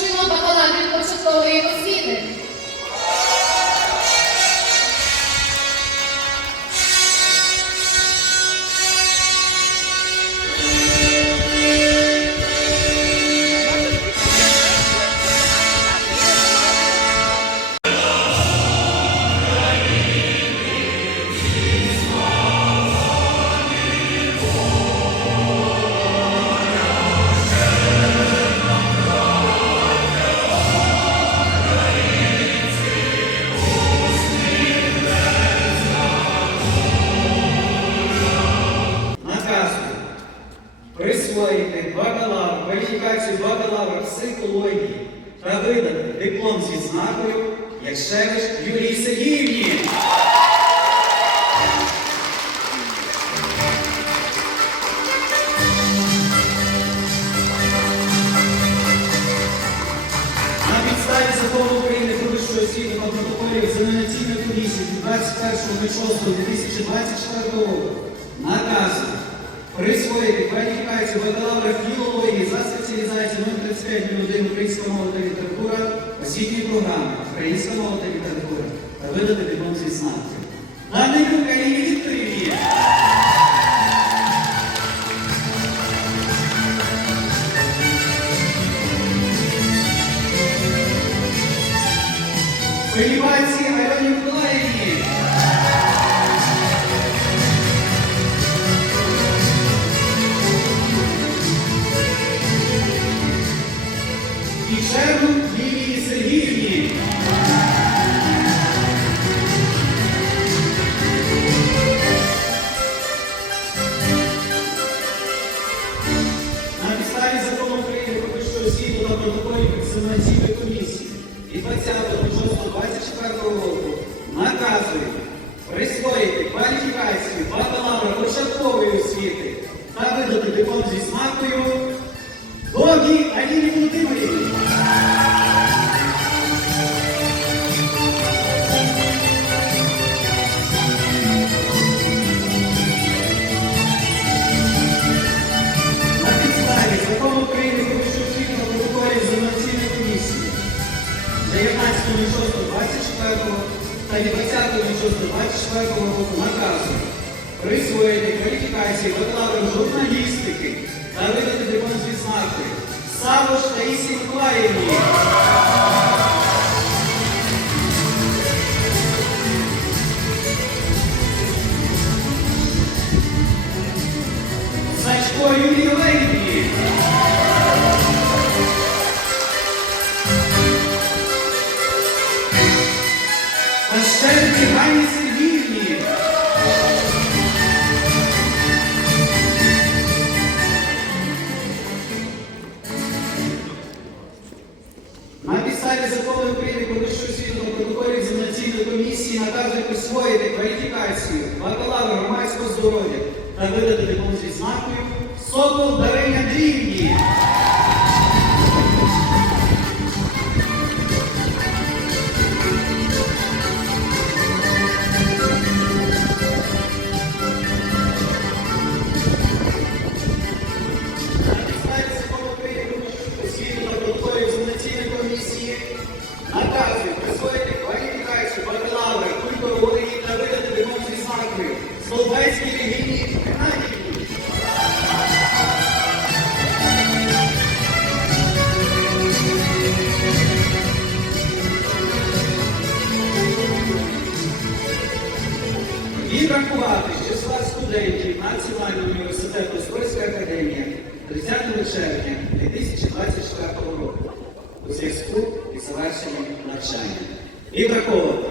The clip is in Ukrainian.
запрошуємо бакалаврів початкової освіти. Присвоїти бакалавр, кваліфікацію бакалавра психології та видати диплом зі знакою Якшевич Юлії Сергіївні. Комісії від 21.06.2024 року наказую присвоїти кваліфікацію бакалавра філології за спеціалізацією номер 3501 українська мова та література освітньої програми Українська мова та література та видати диплом зі знаків. Данилюк Аліні Вікторівні. Поліваці екзаменаційної комісії від 20.06.24 року наказує присвоїти кваліфікацію бакалавра початкової освіти та видати диплом зі знакою Довгій Аліні Володимирівні. Від 20.06.24 року наказу присвоїти кваліфікації бакалавра журналістики та видати диплом з відзнакою Савош Таїсі Миколаївні. Сачко Юрій Олегівні. Екзаменаційної комісії наказує присвоїти кваліфікацію бакалавра громадського здоров'я та видати диплом зі знакою Сокол Дарині Андріївні. словацькій релігійній гімназії. І врахувати з числа студентів Національного університету Спорська академія 30 червня 2024 року у зв'язку із завершенням навчання. І враховувати.